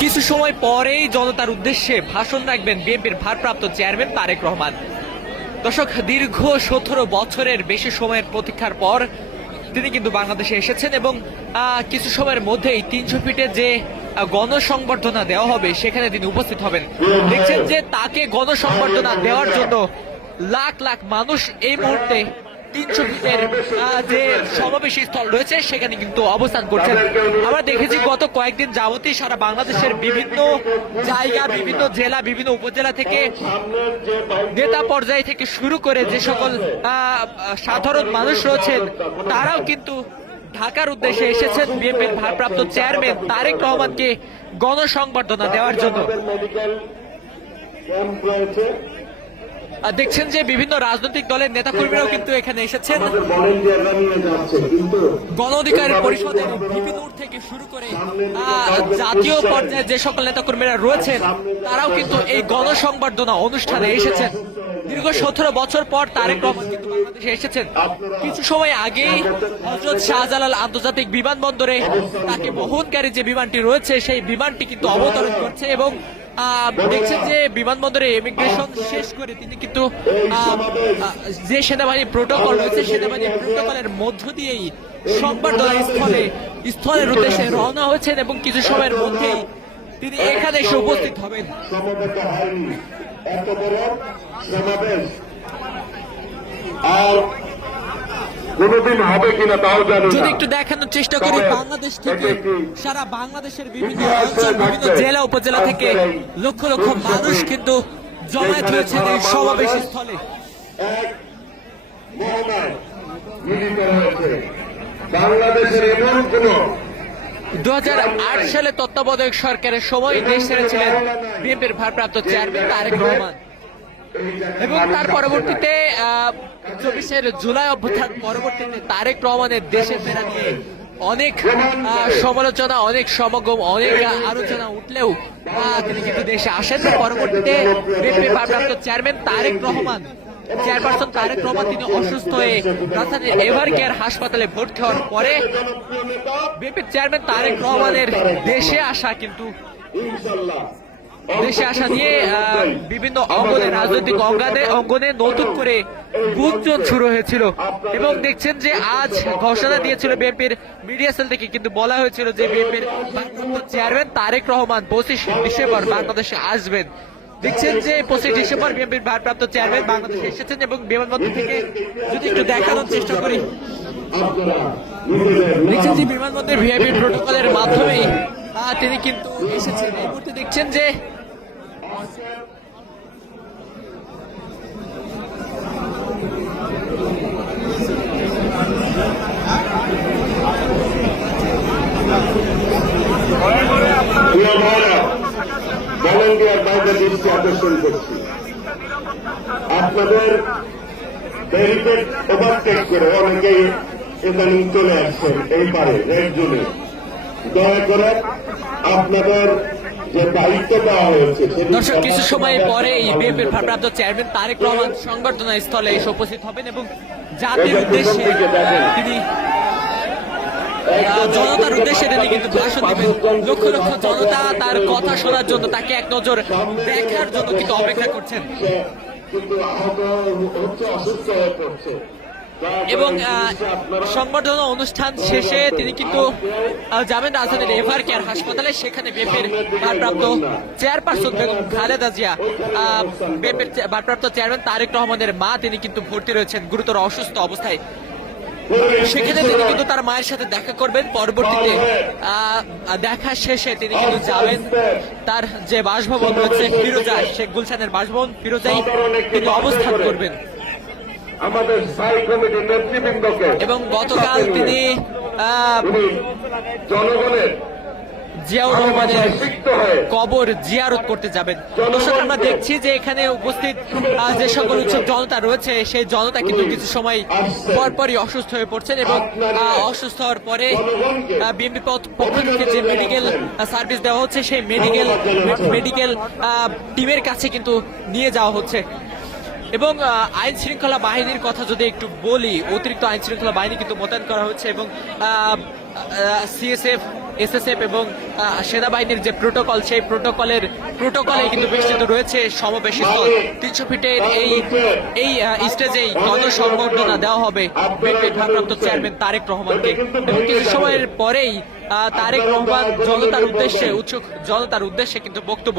কিছু সময় পরেই জনতার উদ্দেশ্যে ভাষণ রাখবেন বিএনপির ভারপ্রাপ্ত চেয়ারম্যান তারেক রহমান। দর্শক, দীর্ঘ 17 বছরের বেশি সময়ের প্রতীক্ষার পর তিনি কিন্তু বাংলাদেশে এসেছেন এবং কিছু সময়ের মধ্যেই 300 ফিটে যে গণসংবর্ধনা দেওয়া হবে সেখানে তিনি উপস্থিত হবেন। দেখছেন যে তাকে গণসংবর্ধনা দেওয়ার জন্য লাখ লাখ মানুষ এই মুহূর্তে 300 ফিটের যে সমাবেশী স্থল রয়েছে সেখানে কিন্তু অবস্থান করছেন। আমরা দেখেছি গত কয়েকদিন যাবতীয় সারা বাংলাদেশের বিভিন্ন জায়গা, বিভিন্ন জেলা, বিভিন্ন উপজেলা থেকে নেতা পর্যায় থেকে শুরু করে যে সকল সাধারণ মানুষ রয়েছেন তারাও কিন্তু ঢাকার উদ্দেশ্যে এসেছেন বিএনপির ভারপ্রাপ্ত চেয়ারম্যান তারেক রহমানকে গণসংবর্ধনা দেওয়ার জন্য। দেখছেন যে বিভিন্ন রাজনৈতিক দলের নেতাকর্মীরাও কিন্তু এখানে এসেছেন। গণ অধিকার পরিষদের ভিপি নূর থেকে শুরু করে জাতীয় পর্যায়ে যে সকল নেতাকর্মীরা রয়েছেন তারাও কিন্তু এই গণসংবর্ধনা অনুষ্ঠানে এসেছেন। দীর্ঘ 17 বছর পর তারেক রহমান কিন্তু বাংলাদেশে এসেছেন। কিছু সময় আগেই হযরত শাহজালাল আন্তর্জাতিক বিমানবন্দরে তাকে বহনকারী যে বিমানটি রয়েছে সেই বিমানটি কিন্তু অবতরণ করছে এবং দেখছেন যে বিমানবন্দরে ইমিগ্রেশন শেষ করে তিনি কিন্তু যে সেনাবাহিনী প্রোটোকল রয়েছে সেনাবাহিনী প্রোটোকলের মধ্য দিয়েই সংবর্ধনা স্থলের উদ্দেশ্যে রওনা হয়েছেন এবং কিছু সময়ের মধ্যেই তিনি এখানে এসে উপস্থিত হবেন। কোনদিন হবে কিনা তাও জানি না। যদি একটু দেখানোর চেষ্টা করি, বাংলাদেশ থেকে সারা বাংলাদেশের বিভিন্ন অঞ্চল, বিভিন্ন জেলা উপজেলা থেকে লক্ষ লক্ষ মানুষ কিন্তু জমায়েত হয়েছেন এই সমাবেশ স্থলে। বাংলাদেশের এমন কোন 2008 সালে তত্ত্বাবধায়ক সরকারের সময় দেশ ছেড়েছিলেন বিএনপির ভারপ্রাপ্ত চেয়ারম্যান তারেক রহমান এবং তার পরবর্তীতে 24 জুলাই অভ্যুত্থান পরবর্তীতে তারেক রহমানের দেশে ফেরা নিয়ে অনেক সমালোচনা, অনেক সমাগম, অনেক আলোচনা উঠলেও তিনি কিন্তু দেশে আসেন। পরবর্তীতে বিএনপির ভারপ্রাপ্ত চেয়ারম্যান তারেক রহমান, চেয়ারপারসন তারেক রহমান তিনি অসুস্থ হয়ে রাজধানীর এভার কেয়ার হাসপাতালে ভর্তি হওয়ার পরে বিএনপির চেয়ারম্যান তারেক রহমানের দেশে আসা নিয়ে বিভিন্ন অঙ্গনে, রাজনৈতিক অঙ্গনে নতুন করে গুঞ্জন শুরু হয়েছিল এবং দেখছেন যে আজ ঘোষণা দিয়েছিল বিএনপির মিডিয়া সেল থেকে, কিন্তু বলা হয়েছিল যে বিএনপির চেয়ারম্যান তারেক রহমান 25 ডিসেম্বর বাংলাদেশে আসবেন। দেখছেন যে 25 ডিসেম্বর বিএনপির ভারপ্রাপ্ত চেয়ারম্যান বাংলাদেশে এসেছেন এবং বিমানবন্দর থেকে যদি একটু দেখানোর চেষ্টা করি, দেখছেন যে বিমানবন্দর ভিআইপি প্রোটোকলের মাধ্যমেই তিনি কিন্তু এসেছেন। এই মুহূর্তে দেখছেন যে ভলেন্টিয়ার বাইরে দৃষ্টি আকর্ষণ করছি, আপনাদের ব্যারিকেড ওভারটেক করে অনেকেই এখানে চলে আসছেন এই পারে রেড জোনে। দয়া করে আপনাদের যে দায়িত্ব দেওয়া হয়েছে। দর্শক, কিছু সময় পরে বিএনপির ভারপ্রাপ্ত চেয়ারম্যান তারেক রহমান সংবর্ধনা স্থলে এসে উপস্থিত হবেন এবং জাতির উদ্দেশ্যে তিনি জনতার উদ্দেশ্যে তিনি কিন্তু ভাষণ দিবেন। লক্ষ লক্ষ জনতা তার কথা শোনার জন্য, তাকে এক নজর দেখার জন্য কিন্তু অপেক্ষা করছেন এবং সংবর্ধনা অনুষ্ঠান শেষে তিনি কিন্তু যাবেন রাজধানীর এভার কেয়ার হাসপাতালে। সেখানে বিএনপির ভারপ্রাপ্ত চেয়ারপারসন বেগম খালেদা জিয়া, বিএনপির ভারপ্রাপ্ত চেয়ারম্যান তারেক রহমানের মা, তিনি কিন্তু ভর্তি রয়েছেন গুরুতর অসুস্থ অবস্থায়। সেখানে তিনি কিন্তু তার মায়ের সাথে দেখা করবেন। পরবর্তীতে দেখা শেষে তিনি কিন্তু যাবেন তার যে বাসভবন রয়েছে ফিরোজা, শেখ গুলশানের বাসভবন ফিরোজায় তিনি অবস্থান করবেন আমাদের স্থায়ী কমিটির নেতৃবৃন্দকে এবং গতকাল তিনি জনগণের জিয়াউর রহমানের কবর জিয়ারত করতে যাবেন। দর্শক, আমরা দেখছি যে এখানে উপস্থিত যে সকল উৎসব জনতা রয়েছে সেই জনতা কিন্তু কিছু সময় পরপরই অসুস্থ হয়ে পড়ছেন এবং অসুস্থ হওয়ার পরে বিএনপি পক্ষ থেকে যে মেডিকেল সার্ভিস দেওয়া হচ্ছে সেই মেডিকেল টিমের কাছে কিন্তু নিয়ে যাওয়া হচ্ছে এবং আইন শৃঙ্খলা বাহিনীর কথা যদি একটু বলি, অতিরিক্ত আইন শৃঙ্খলা বাহিনী কিন্তু মোতায়েন করা হচ্ছে এবং সিএসএফ এসএসএফ এবং সেনাবাহিনীর যে প্রোটোকল, সেই প্রোটোকলে কিন্তু বেষ্টিত রয়েছে সমাবেশ স্থল। 300 ফিটের এই স্টেজেই গণসংবর্ধনা দেওয়া হবে বিএনপির ভারপ্রাপ্ত চেয়ারম্যান তারেক রহমানকে। এবং কিছু সময়ের পরেই তারেক রহমান জনতার উদ্দেশ্যে, উৎসুক জনতার উদ্দেশ্যে কিন্তু বক্তব্য